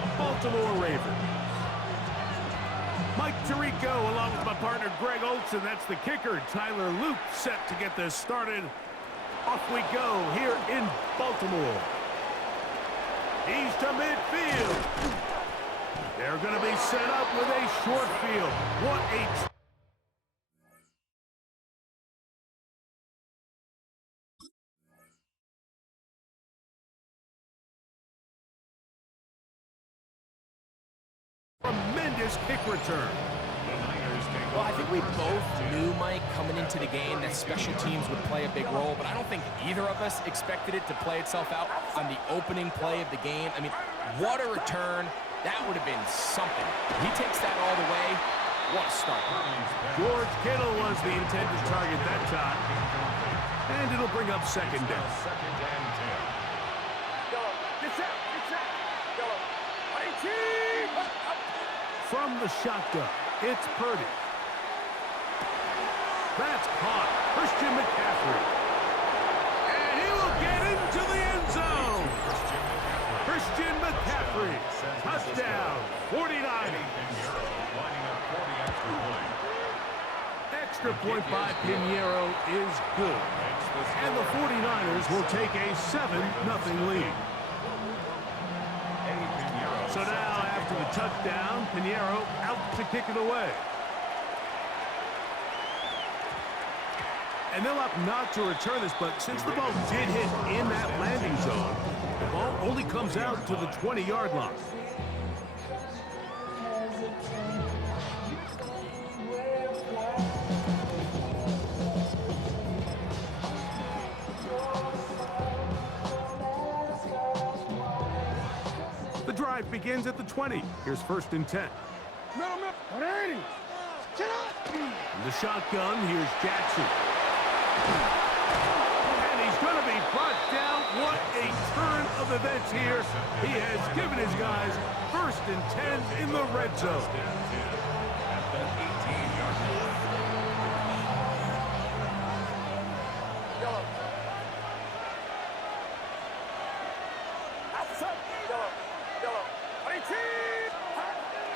the Baltimore Ravens. Mike Tirico along with my partner Greg Olson. That's the kicker. Tyler Luke set to get this started. Off we go here in Baltimore. He's to midfield. They're going to be set up with a short field. What a... tremendous kick return. Well, I think we both knew, Mike, coming into the game that special teams would play a big role, but I don't think either of us expected it to play itself out on the opening play of the game. I mean, what a return. That would have been something. He takes that all the way. What a start. George Kittle was the intended target that time. And it'll bring up second down. From the shotgun, it's Purdy. That's caught. Christian McCaffrey. And he will get into the end zone. Christian McCaffrey. Touchdown. 49. Extra point by Pinheiro is good. And the 49ers will take a 7-0 lead. So now, after the touchdown, Pinheiro out to kick it away. And they'll opt not to return this, but since the ball did hit in that landing zone, the ball only comes out to the 20-yard line. The drive begins at the 20. Here's 1st and 10. From the shotgun, here's Jackson. And he's going to be brought down. What a turn of events here. He has given his guys 1st and 10 in the red zone.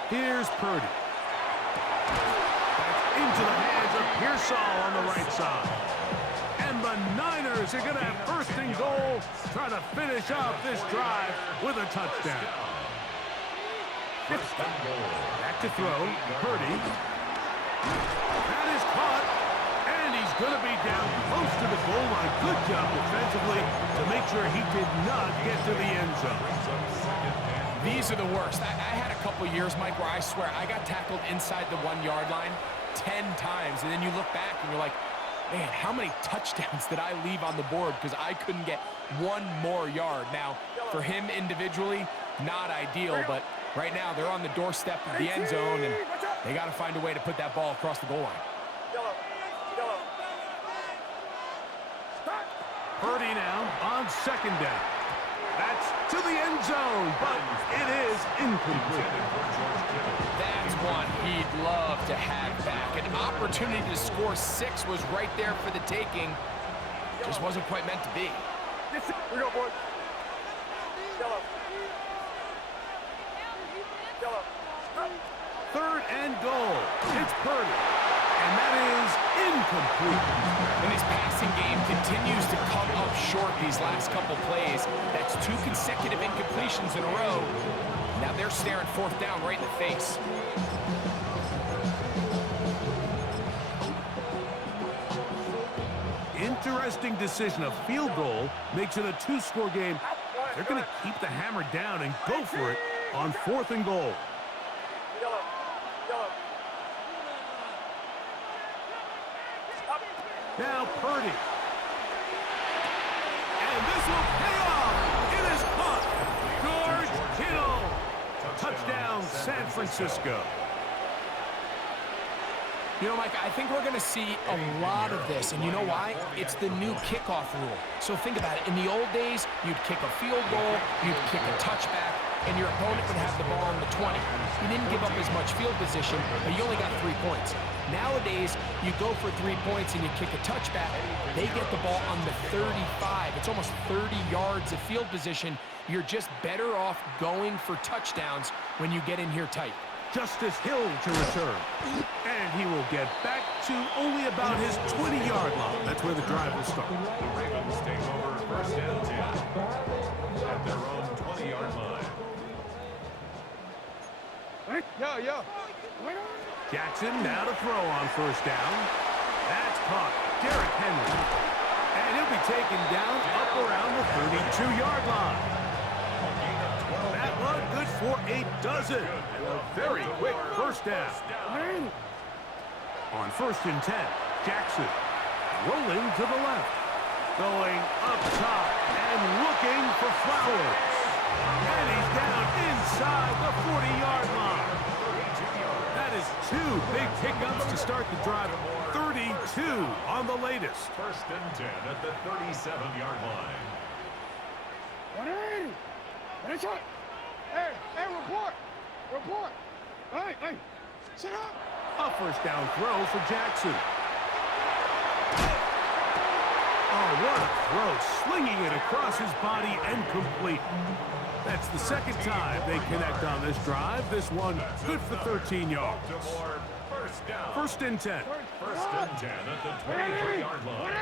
Here's Purdy. That's into the hands of Pearsall on the right side. And the Niners are going to have 1st and goal, trying to finish off this drive with a touchdown. Back to throw. Purdy. That is caught. And he's going to be down close to the goal line. Good job defensively to make sure he did not get to the end zone. These are the worst. I had a couple years, Mike, where I swear I got tackled inside the 1-yard line 10 times, and then you look back and you're like, man, how many touchdowns did I leave on the board because I couldn't get one more yard? Now, for him individually, not ideal, but right now they're on the doorstep of the end zone, and they got to find a way to put that ball across the goal line. Purdy now on 2nd down. That's to the end zone, but it is incomplete. That's one he'd love to have back. An opportunity to score 6 was right there for the taking. Just wasn't quite meant to be. Here we go, boys. 3rd and goal. It's Purdy. And that is incomplete. And his passing game continues to come up short these last couple plays. That's 2 consecutive incompletions in a row. Now they're staring 4th down right in the face. Interesting decision. A field goal makes it a 2-score game. They're going to keep the hammer down and go for it on 4th and goal. Now Purdy. And this will pay off. It is caught. George Kittle. Touchdown, San Francisco. You know, Mike, I think we're going to see a lot of this, and you know why? It's the new kickoff rule. So think about it. In the old days, you'd kick a field goal, you'd kick a touchback, and your opponent would have the ball on the 20. He didn't give up as much field position, but he only got 3 points. Nowadays, you go for 3 points and you kick a touchback. They get the ball on the 35. It's almost 30 yards of field position. You're just better off going for touchdowns when you get in here tight. Justice Hill to return. And he will get back to only about his 20-yard line. That's where the drive will start. The Ravens take over first and 10 at their own 20-yard line. Jackson now to throw on first down. That's caught. Derrick Henry. And he'll be taken down up around the 32-yard line. That one good for a dozen. And a very quick first down. On first and 10, Jackson rolling to the left. Going up top and looking for Flowers. And he's down inside the 40-yard line. That is 2 big pickups to start the drive. 32 on the latest. First and 10 at the 37-yard line. Hey, report. Hey, sit up. A first down throw for Jackson. Oh, what a throw. Slinging it across his body and complete. That's the second time they connect on this drive. This one good for 13 yards. Badtimore, first down. First and 10. First and 10 at the 23-yard line.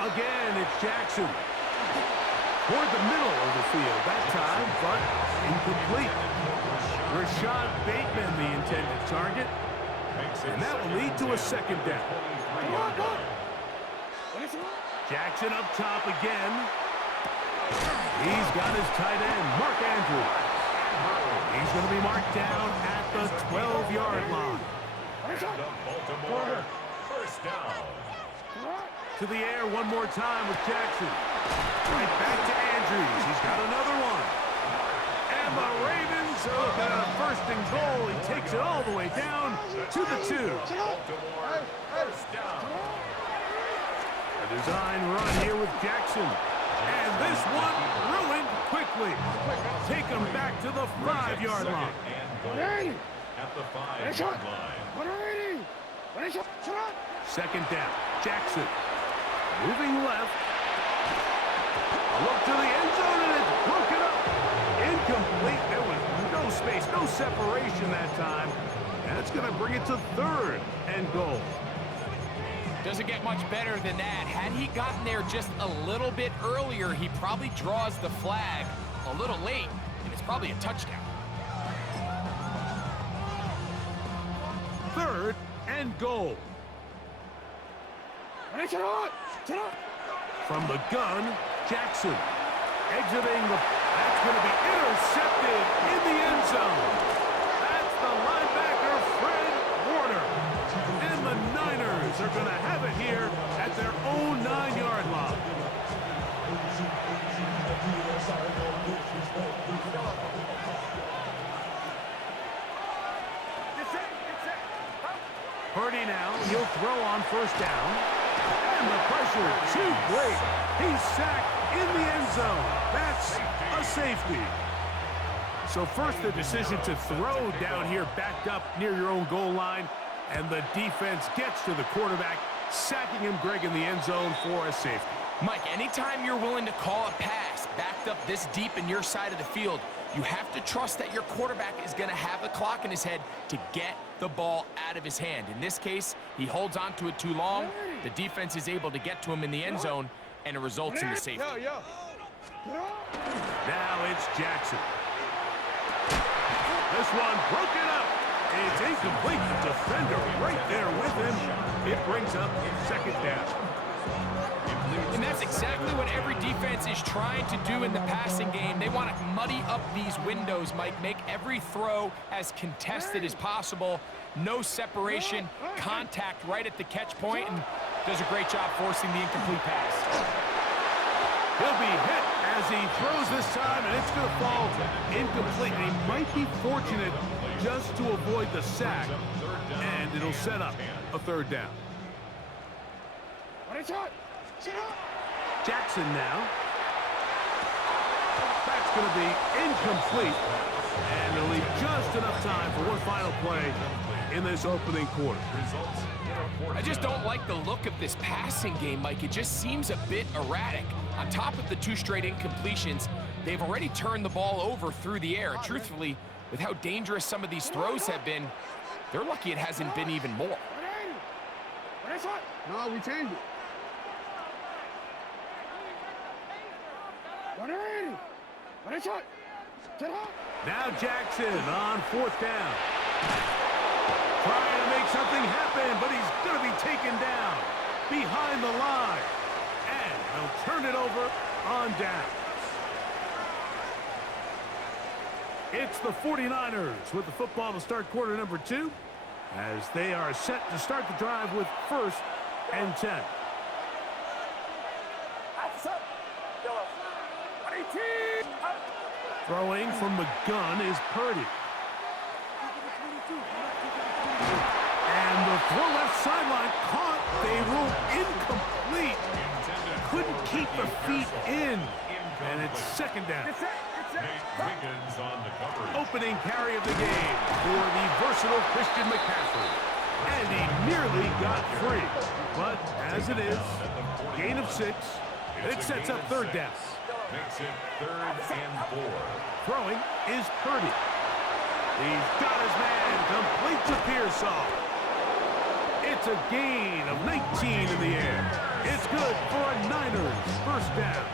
Again, it's Jackson. Toward the middle of the field that time, but incomplete. Rashad Bateman, the intended target. And that will lead to a second down. Jackson up top again. He's got his tight end, Mark Andrews. He's going to be marked down at the 12-yard line. The Baltimore, first down. To the air one more time with Jackson. Right back to Andrews. He's got another one. And the Ravens are looking at a first and goal. He takes it all the way down to the 2. Baltimore, first down. A design run here with Jackson. And this one ruined quickly. Take him back to the 5-yard line. At the 5-yard line. Second down. Jackson moving left. A look to the end zone, and it's broken up. Incomplete. There was no space, no separation that time. And it's going to bring it to 3rd and goal. Doesn't get much better than that. Had he gotten there just a little bit earlier, he probably draws the flag a little late, and it's probably a touchdown. 3rd and goal. From the gun, Jackson exiting the... That's going to be intercepted in the end zone. That's the linebacker, Fred Warner. And the Niners are going to have it here at their own 9-yard line. Purdy now, he'll throw on first down. And the pressure too great. He's sacked in the end zone. That's a safety. So first the decision to throw down here backed up near your own goal line. And the defense gets to the quarterback, sacking him, Greg, in the end zone for a safety. Mike, anytime you're willing to call a pass backed up this deep in your side of the field, you have to trust that your quarterback is going to have the clock in his head to get the ball out of his hand. In this case, he holds on to it too long. The defense is able to get to him in the end zone, and it results in the safety. Now it's Jackson. This one broken up. It's incomplete. The defender right there with him. It brings up second down. And that's exactly what every defense is trying to do in the passing game. They want to muddy up these windows, Mike, make every throw as contested as possible. No separation, contact right at the catch point, and does a great job forcing the incomplete pass. He'll be hit as he throws this time, and it's going to fall incomplete. And he might be fortunate just to avoid the sack, and it'll set up a third down. Jackson now That's going to be incomplete. And they'll leave just enough time for one final play in this opening quarter. I just don't like the look of this passing game, Mike. It just seems a bit erratic. On top of the 2 straight incompletions, they've already turned the ball over through the air. And truthfully, with how dangerous some of these throws have been, they're lucky it hasn't been even more. No, we changed it. 180. What is it? Now Jackson on 4th down. Trying to make something happen, but he's going to be taken down behind the line. And he'll turn it over on down. It's the 49ers with the football to start quarter number 2 as they are set to start the drive with 1st and 10. Throwing from the gun is Purdy. And the throw left sideline caught. They ruled incomplete. Couldn't keep the feet in. And it's 2nd down. Opening carry of the game for the versatile Christian McCaffrey. And he nearly got free. But as it is, gain of 6. It sets up 3rd down. Makes it 3rd and 4. Throwing is Purdy. He's got his man, complete to Pearsall. It's a gain of 19 in the air. It's good for a Niners 1st down.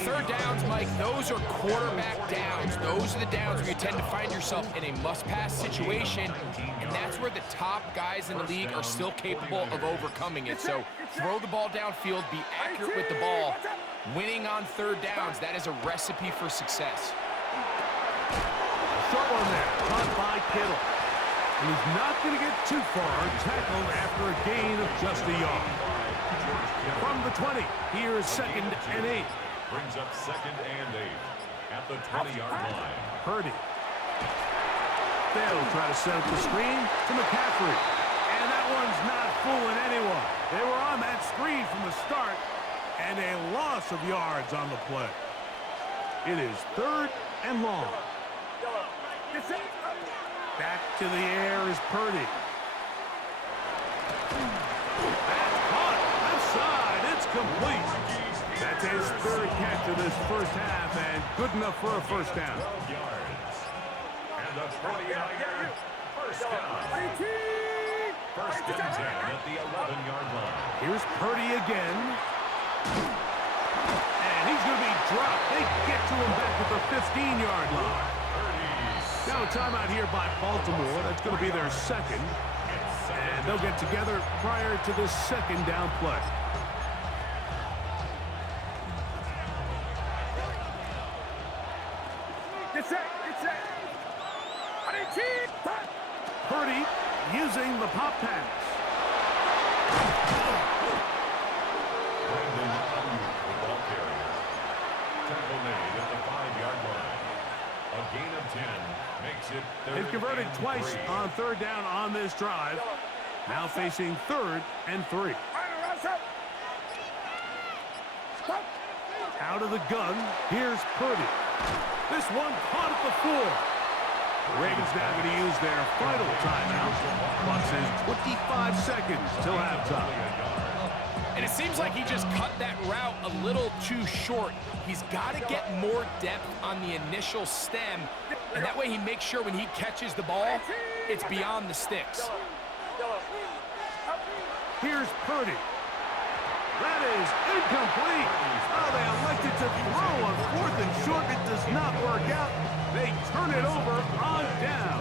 3rd downs, Mike, those are quarterback downs. Those are the downs where you tend to find yourself in a must-pass situation, and that's where the top guys in the league are still capable of overcoming it. So throw the ball downfield, be accurate with the ball. Winning on 3rd downs, that is a recipe for success. Short one there, caught by Kittle. And he's not going to get too far, tackled after a gain of just a yard. From the 20, here's 2nd and 8. Brings up 2nd and 8 at the 20-yard line. Purdy. They'll try to set up the screen to McCaffrey. And that one's not fooling anyone. They were on that screen from the start, and a loss of yards on the play. It is 3rd and long. Back to the air is Purdy. That's caught. Left side. It's complete. That's his 3rd catch of this 1st half, and good enough for a 1st down. 12 yards. And the 49er 1st down. 1st and 10 at the 11-yard line. Here's Purdy again. And he's going to be dropped. They get to him back at the 15-yard line. Now a timeout here by Baltimore. That's going to be their 2nd. And they'll get together prior to this 2nd down play. Purdy using the pop pass. The ball carrier. Tackle made at the 5-yard line. A gain of 10 makes it 3rd. They've converted twice on 3rd down on this drive. Now facing 3rd and 3. Out of the gun, here's Purdy. This one caught at the 4. The Ravens now going to use their final timeout. Clock says 25 seconds till halftime. And it seems like he just cut that route a little too short. He's got to get more depth on the initial stem, and that way he makes sure when he catches the ball, it's beyond the sticks. Here's Purdy. That is incomplete. Oh, they elected to throw on 4th and short. It does not work out. They turn it over on down.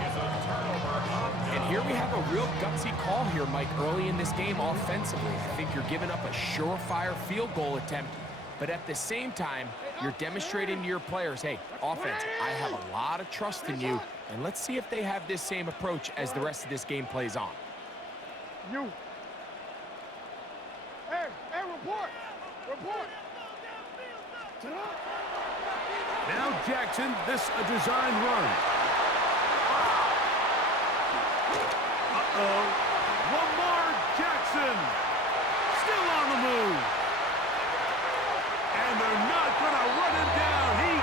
And here we have a real gutsy call here, Mike, early in this game offensively. I think you're giving up a surefire field goal attempt, but at the same time, you're demonstrating to your players, hey, offense, I have a lot of trust in you, and let's see if they have this same approach as the rest of this game plays on. Hey, report! Report! Now Jackson, this a design run. Uh-oh. Lamar Jackson still on the move. And they're not going to run him down. He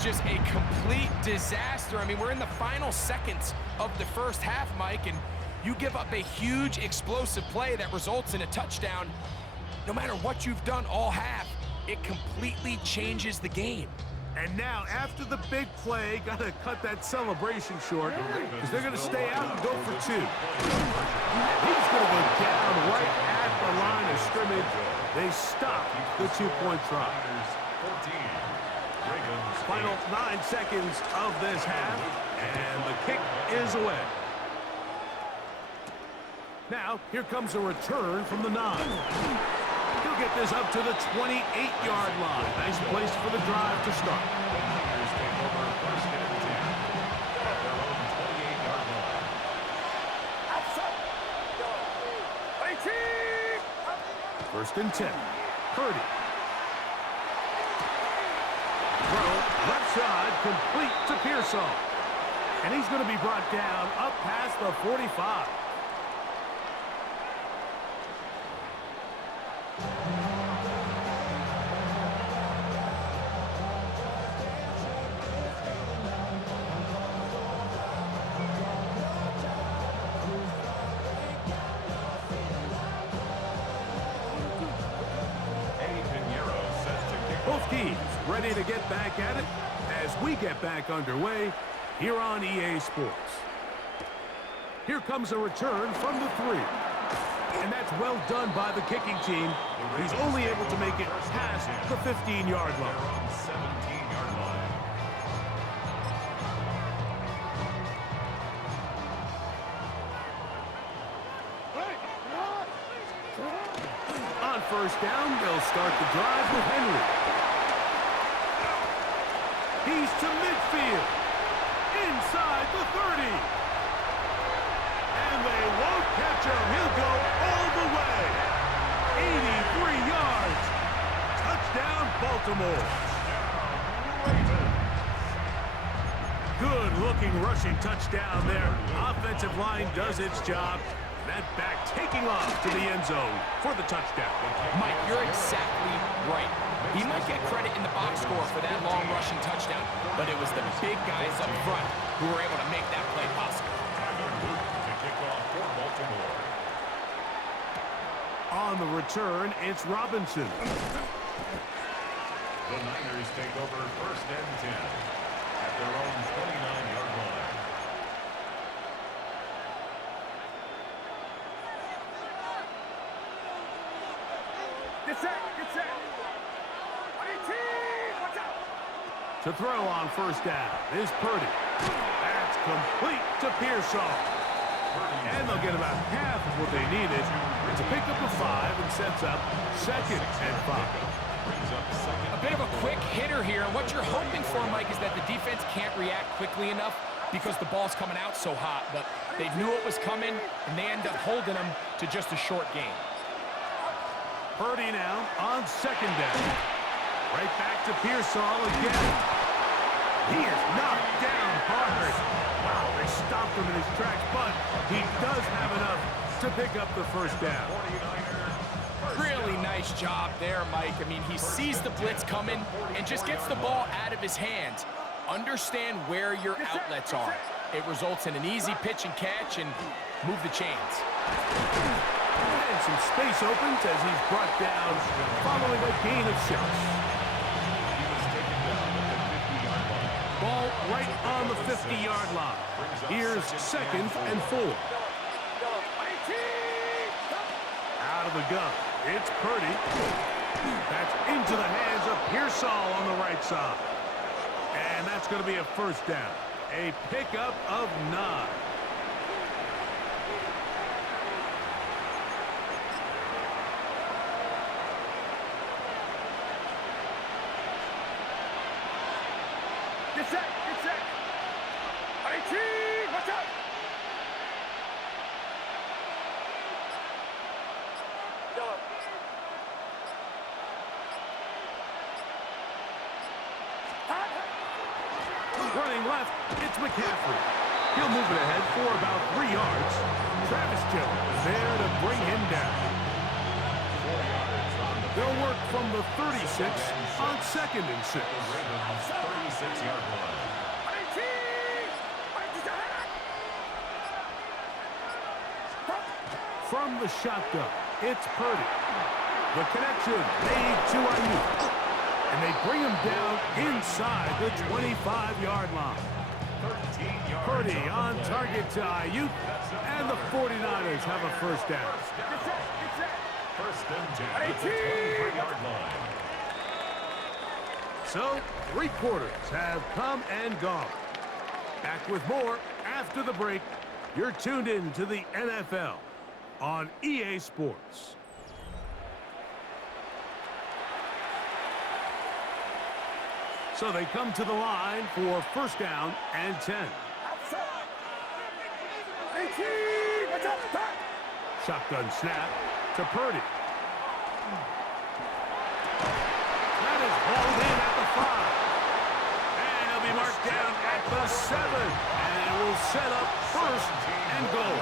was just a complete disaster. I mean, we're in the final seconds of the first half, Mike, and you give up a huge explosive play that results in a touchdown. No matter what you've done all half, it completely changes the game. And now, after the big play, got to cut that celebration short because they're going to stay out and go for two. And he's going to go down right at the line of scrimmage. They stop the two-point try. Final 9 seconds of this half, and the kick is away. Now, here comes a return from the 9. He'll get this up to the 28-yard line. Nice place for the drive to start. First and 10. Purdy. Throw, left side, complete to Pearsall. And he's going to be brought down up past the 45. Both teams ready to get back at it as we get back underway here on EA Sports. Here comes a return from the 3. And that's well done by the kicking team. He's only able to make it past the 15-yard line. On first down, they'll start the drive with Henry. He's to midfield. Inside the 30. And they won't catch him. He'll go all the way. 83 yards. Touchdown, Baltimore. Good-looking rushing touchdown there. Offensive line does its job. That back taking off to the end zone for the touchdown. Mike, you're exactly right. He might get credit in the box score for that long rushing touchdown, but it was the big guys up front who were able to make that play possible. On the return, it's Robinson. The Niners take over first and 10 at their own 29-yard line. Get set, get set. Watch out. To throw on first down is Purdy. That's complete to Pearsall. And they'll get about half of what they needed. It's a pickup of 5 and sets up second and 5. A bit of a quick hitter here. And what you're hoping for, Mike, is that the defense can't react quickly enough because the ball's coming out so hot. But they knew it was coming, and they end up holding them to just a short game. Purdy now on second down. Right back to Pearsall again. He is knocked down hard. Wow, they stopped him in his tracks, but he does have enough to pick up the first down. Really nice job there, Mike. I mean, he sees the blitz coming and just gets the ball out of his hands. Understand where your outlets are. It results in an easy pitch and catch and move the chains. And some space opens as he's brought down following a gain of 6. Ball right on the 50-yard line. Here's second and 4. Out of the gun. It's Purdy. That's into the hands of Pearsall on the right side. And that's going to be a first down. A pickup of 9. Get set, get set. 18, watch out. Running left, it's McCaffrey. He'll move it ahead for about 3 yards. Travis Jones there to bring him down. 4 yards on the They'll work from the 36 on 2nd and 6. Ravens 36-yard line. From the shotgun, it's Purdy. The connection made to Ayuk. And they bring him down inside the 25-yard line. 13 yards. Purdy on target to Ayuk, and the 49ers have a first down. First and 10 at the 23-yard line. So, 3 quarters have come and gone. Back with more after the break. You're tuned in to the NFL on EA Sports. So they come to the line for first down and 10. Shotgun snap to Purdy. That is hauled in at the 5. And he'll be marked down at the 7. And it will set up first and goal.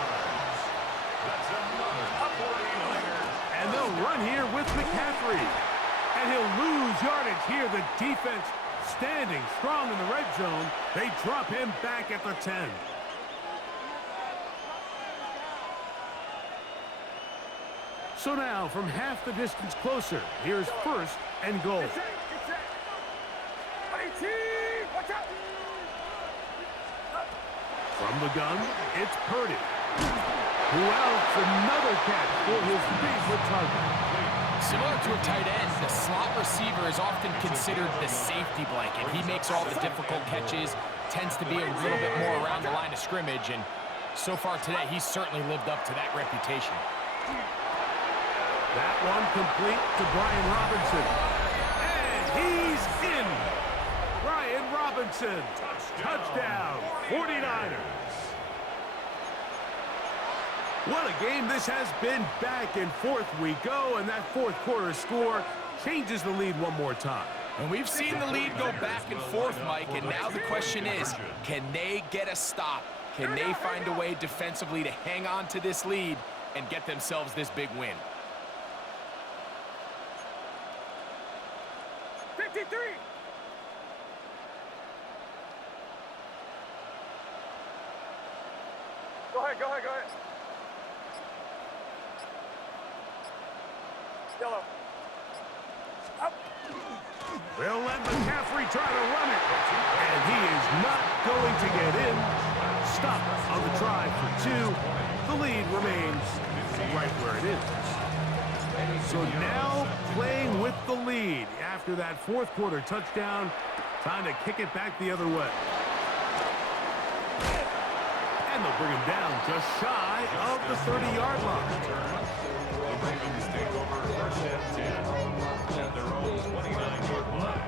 That's another 49er. And they'll run here with McCaffrey. And he'll lose yardage here. The defense standing strong in the red zone. They drop him back at the 10. So now, from half the distance closer, here's first and goal. From the gun, it's Purdy. Who else? Another catch for his favorite target. Similar to a tight end, the slot receiver is often considered the safety blanket. He makes all the difficult catches, tends to be a little bit more around the line of scrimmage, and so far today, he's certainly lived up to that reputation. That one complete to Brian Robinson. And he's in. Brian Robinson. Touchdown, 49ers. What a game this has been. Back and forth we go, and that fourth quarter score changes the lead one more time. And we've seen the lead go back and forth, Mike, and now the question is, can they get a stop? Can they find a way defensively to hang on to this lead and get themselves this big win? 53. Go ahead. Yellow. Up. They'll let McCaffrey try to run it. And he is not going to get in. Stop on the try for 2. The lead remains right where it is. So now playing with the lead after that fourth quarter touchdown. Time to kick it back the other way. And they'll bring him down just shy of the 30-yard line. The Ravens take over first and 10 at their own 29-yard line.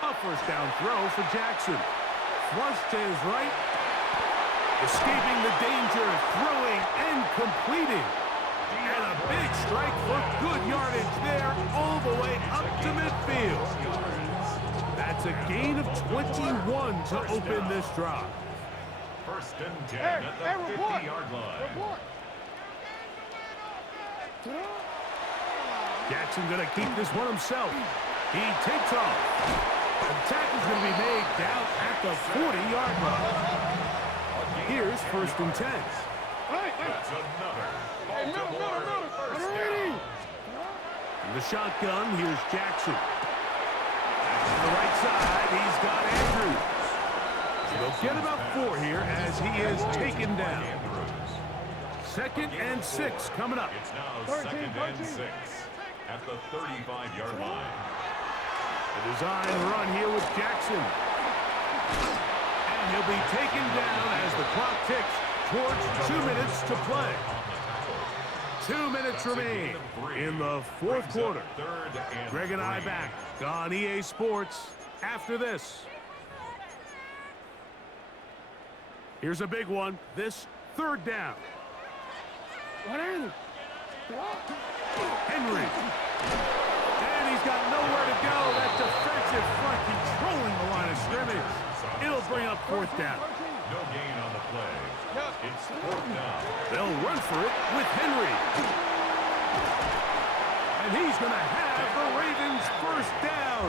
A first down throw for Jackson. Flush to his right. Escaping the danger, throwing and completing. And a big strike for good yardage there all the way up to midfield. That's a gain of 21 to open this drive. First and 10 at the 50-yard line. Jackson going to keep this one himself. He takes off. The tackle's going to be made down at the 40-yard line. Here's first and 10. That's another Baltimore first down. In the shotgun, here's Jackson. To the right side, he's got Andrews. So they'll get about 4 here as he is taken down. Second and 6 coming up. It's now second and 6 at the 35-yard line. The design run here with Jackson. And he'll be taken down as the clock ticks towards 2 minutes to play. 2 minutes remain in the fourth quarter. Greg and I back on EA Sports after this. Here's a big one. This third down. Henry. And he's got nowhere to go. That defensive front controlling the line of scrimmage. It'll bring up fourth down. No gain on the play. It's fourth down. They'll run for it with Henry. And he's going to have the Ravens first down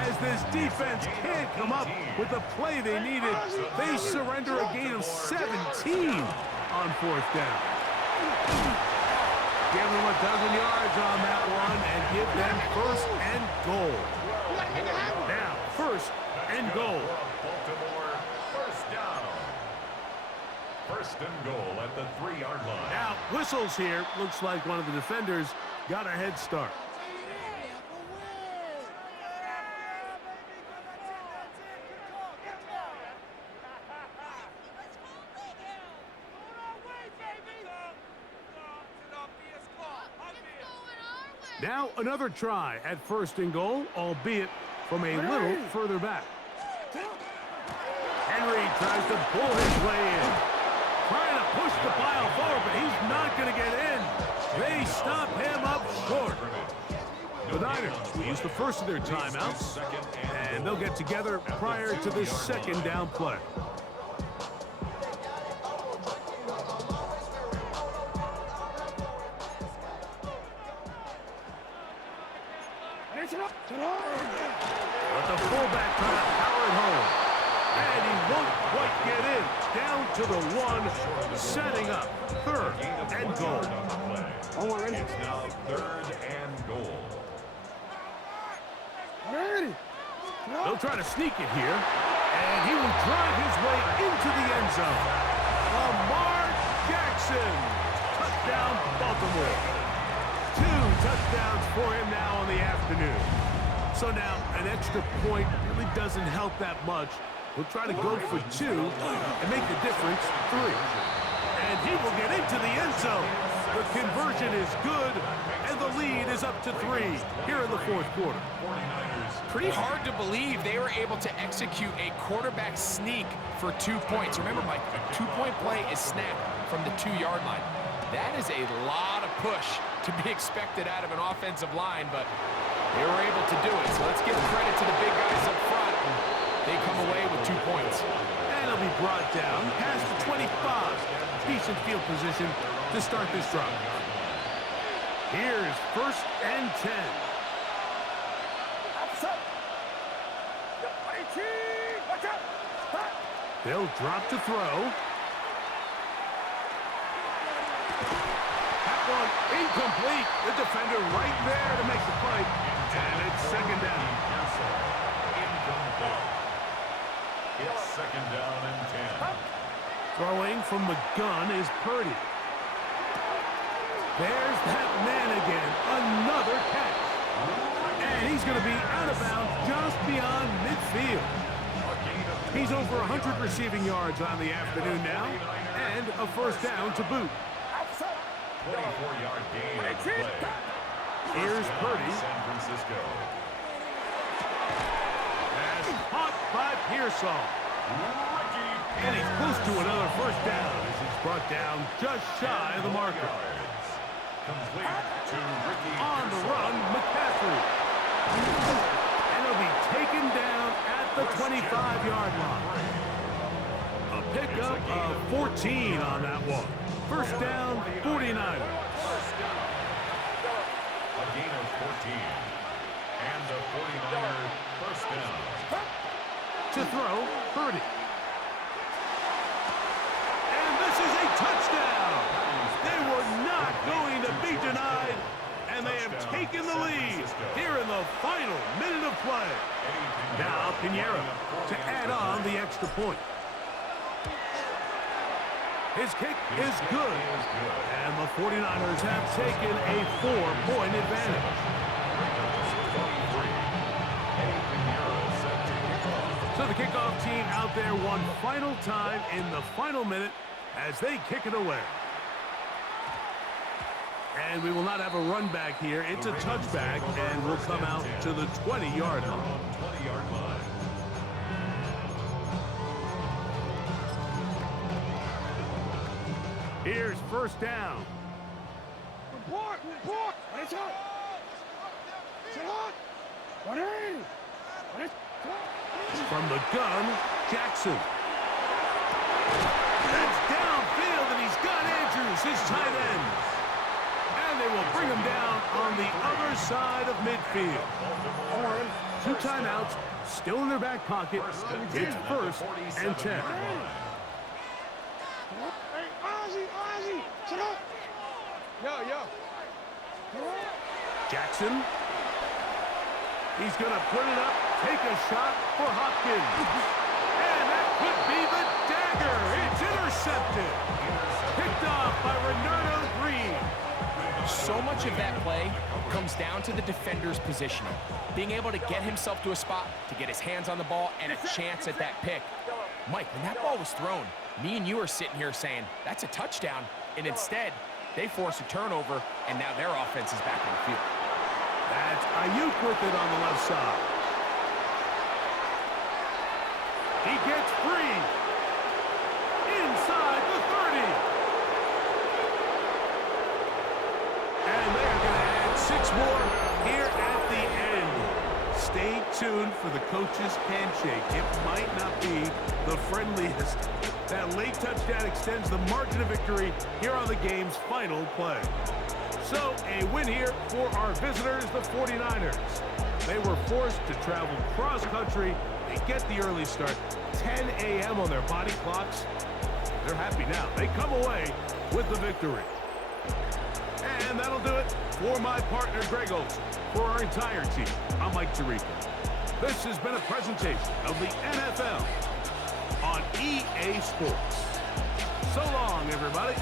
as this defense can't come up with the play they needed. They surrender a gain of 17 on fourth down. Give them a dozen yards on that one and give them first and goal. Now, first and goal. Baltimore, first down. First and goal at the 3-yard line. Now, whistles here. Looks like one of the defenders got a head start. Now another try at first and goal, albeit from a little further back. Henry tries to pull his way in. Trying to push the pile forward, but he's not going to get in. They stop him up short. The Niners will use the first of their timeouts, and they'll get together prior to the second down play. But the fullback trying to power it home. And he won't quite get in. Down to the one, setting up third and goal. It's now third and goal. They'll try to sneak it here. And he will drive his way into the end zone. Lamar Jackson. Touchdown, Baltimore. 2 touchdowns for him now on the afternoon. So now an extra point really doesn't help that much. We'll try to go for 2 and make the difference 3. And he will get into the end zone. The conversion is good, and the lead is up to 3 here in the fourth quarter. Pretty hard to believe they were able to execute a quarterback sneak for 2 points. Remember, Mike, a 2-point play is snapped from the 2-yard line. That is a lot of push to be expected out of an offensive line, but they were able to do it. So let's give credit to the big guys up front. They come away with 2 points. And he'll be brought down past the 25. Decent field position to start this drive. Here's first and 10. They'll drop to throw. That one incomplete. The defender right there to make the play. And it's second down. It's second down and 10. Throwing from the gun is Purdy. There's that man again. Another catch. And he's going to be out of bounds just beyond midfield. He's over 100 receiving yards on the afternoon now. And a first down to boot. 24-yard gain on the play. Here's Purdy. San Francisco. Pass caught by Pearsall. And he's close to another first down as he's brought down just shy of the marker. Complete to Ricky On the run, McCaffrey. And he'll be taken down at the 25-yard line. A pickup of 14 on that one. First down, 49ers. A gain of 14. And the 49er first down. To throw, Purdy. And this is a touchdown. They were not going to be denied, and they have taken the lead here in the final minute of play. Now Pinheiro to add on the extra point. His kick is good, and the 49ers have taken a 4-point advantage. So the kickoff team out there one final time in the final minute as they kick it away. And we will not have a run back here. It's a touchback, and we'll come out to the 20-yard line. 20-yard line. Here's first down. From the gun, Jackson. That's downfield, and he's got Andrews, his tight end. And they will bring him down on the other side of midfield. 2 timeouts, still in their back pocket. It's 1st and 10. Jackson. He's going to put it up, take a shot for Hopkins. And that could be the dagger. It's intercepted. Picked off by Renardo Green. So much of that play comes down to the defender's positioning. Being able to get himself to a spot, to get his hands on the ball, and a chance at that pick. Mike, when that ball was thrown, me and you are sitting here saying, that's a touchdown. And instead, they force a turnover, and now their offense is back on the field. That's Ayuk with it on the left side. He gets free. Inside the 30. And they're going to add 6 more here at the end. Stay tuned for the coach's handshake. It might not be the friendliest. That late touchdown extends the margin of victory here on the game's final play. So, a win here for our visitors, the 49ers. They were forced to travel cross-country. They get the early start, 10 a.m. on their body clocks. They're happy now. They come away with the victory. And that'll do it for my partner, Greg Oates. For our entire team, I'm Mike Tirico. This has been a presentation of the NFL on EA Sports. So long, everybody.